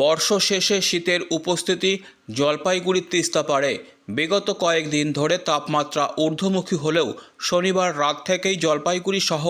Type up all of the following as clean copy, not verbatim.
বর্ষ শেষে শীতের উপস্থিতি জলপাইগুড়ির তিস্তাপাড়ে। বিগত কয়েকদিন ধরে তাপমাত্রা ঊর্ধ্বমুখী হলেও শনিবার রাত থেকেই জলপাইগুড়ি সহ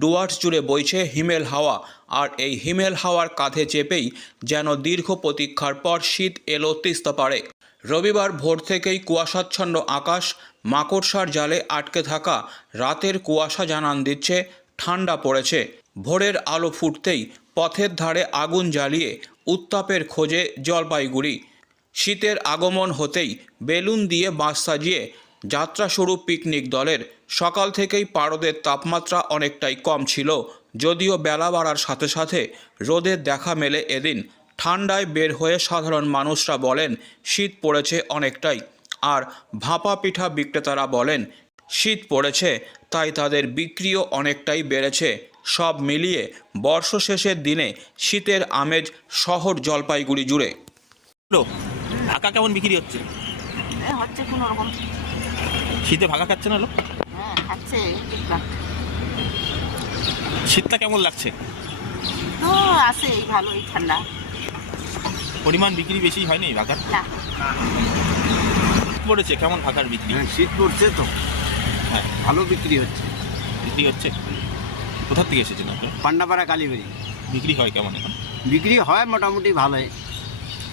ডুয়ার্স জুড়ে বইছে হিমেল হাওয়া। আর এই হিমেল হাওয়ার কাঁধে চেপেই যেন দীর্ঘ প্রতীক্ষার পর শীত এলো তিস্তাপাড়ে। রবিবার ভোর থেকেই কুয়াশাচ্ছন্ন আকাশ, মাকড়সার জালে আটকে থাকা রাতের কুয়াশা জানান দিচ্ছে ঠান্ডা পড়েছে। ভোরের আলো ফুটতেই পথের ধারে আগুন জ্বালিয়ে উত্তাপের খোঁজে জলপাইগুড়ি। শীতের আগমন হতেই বেলুন দিয়ে বাস সাজিয়ে যাত্রা শুরু পিকনিক দলের। সকাল থেকেই পারদের তাপমাত্রা অনেকটাই কম ছিল, যদিও বেলা বাড়ার সাথে সাথে রোদের দেখা মেলে এদিন। ঠান্ডায় বের হয়ে সাধারণ মানুষরা বলেন শীত পড়েছে অনেকটাই। আর ভাপা পিঠা বিক্রেতারা বলেন শীত পড়েছে তাই তাদের বিক্রিও অনেকটাই বেড়েছে। সব মিলিয়ে বর্ষ শেষের দিনে শীতের আমেজ শহর জলপাইগুড়ি জুড়ে। ভাকা কেমন বিক্রি হচ্ছে? হচ্ছে কোনো রকম। শীতে ভাকা খাচ্ছে না লোক? হ্যাঁ খাচ্ছে ঠিকঠাক। শীতটা কেমন লাগছে? তো আছে ভালোই ঠান্ডা। পরিমাণ বিক্রি বেশি হয়নি ভাকার? না পড়েছে কেমন ভাকার বিক্রি? শীত পড়ছে তো, হ্যাঁ ভালো বিক্রি হচ্ছে। বিক্রি হচ্ছে। কোথা থেকে এসেছেন আপনার? পান্ডাপাড়া কালীবাড়ি। বিক্রি হয় কেমন এখন? বিক্রি হয় মোটামুটি ভালোই।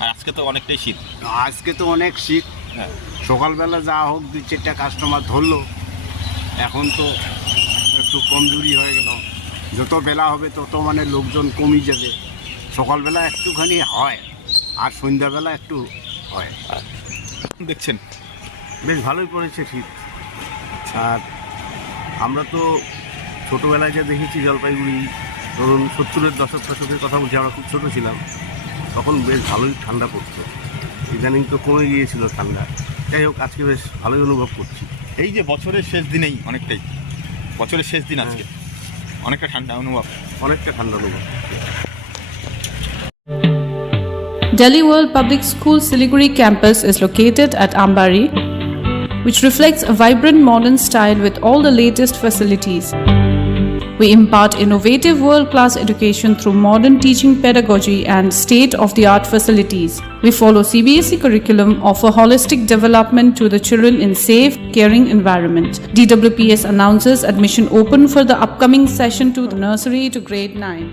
আর আজকে তো অনেকটাই শীত। আজকে তো অনেক শীত। হ্যাঁ সকালবেলা যা হোক 2-4টা কাস্টমার ধরলো, এখন তো একটু কমজোরি হয়ে গেল। যত বেলা হবে তত মানে লোকজন কমে যাবে। সকালবেলা একটুখানি হয় আর সন্ধ্যাবেলা একটু হয়। দেখছেন বেশ ভালোই পড়েছে শীত। আর আমরা তো ছোটোবেলায় যা দেখেছি জলপাইগুড়ি, ধরুন 70-এর দশকের কথা বলছি, আমরা খুব ছোটো ছিলাম তখন বেশ ভালোই ঠান্ডা পড়তো। ইদানিং তো কমে গিয়েছিল ঠান্ডা। যাই হোক আজকে বেশ ভালোই অনুভব করছি। এই যে বছরের শেষ দিনেই অনেকটাই, বছরের শেষ দিন আজকে অনেকটা ঠান্ডা অনুভব। অনেকটা ঠান্ডা অনুভব। Delhi World Public School Siliguri campus is located at Ambari, which reflects a vibrant modern style with all the latest facilities. We impart innovative world-class education through modern teaching pedagogy and state-of-the-art facilities. We follow CBSE curriculum, offer holistic development to the children in safe, caring environment. DWPS announces admission open for the upcoming session to the nursery to grade 9.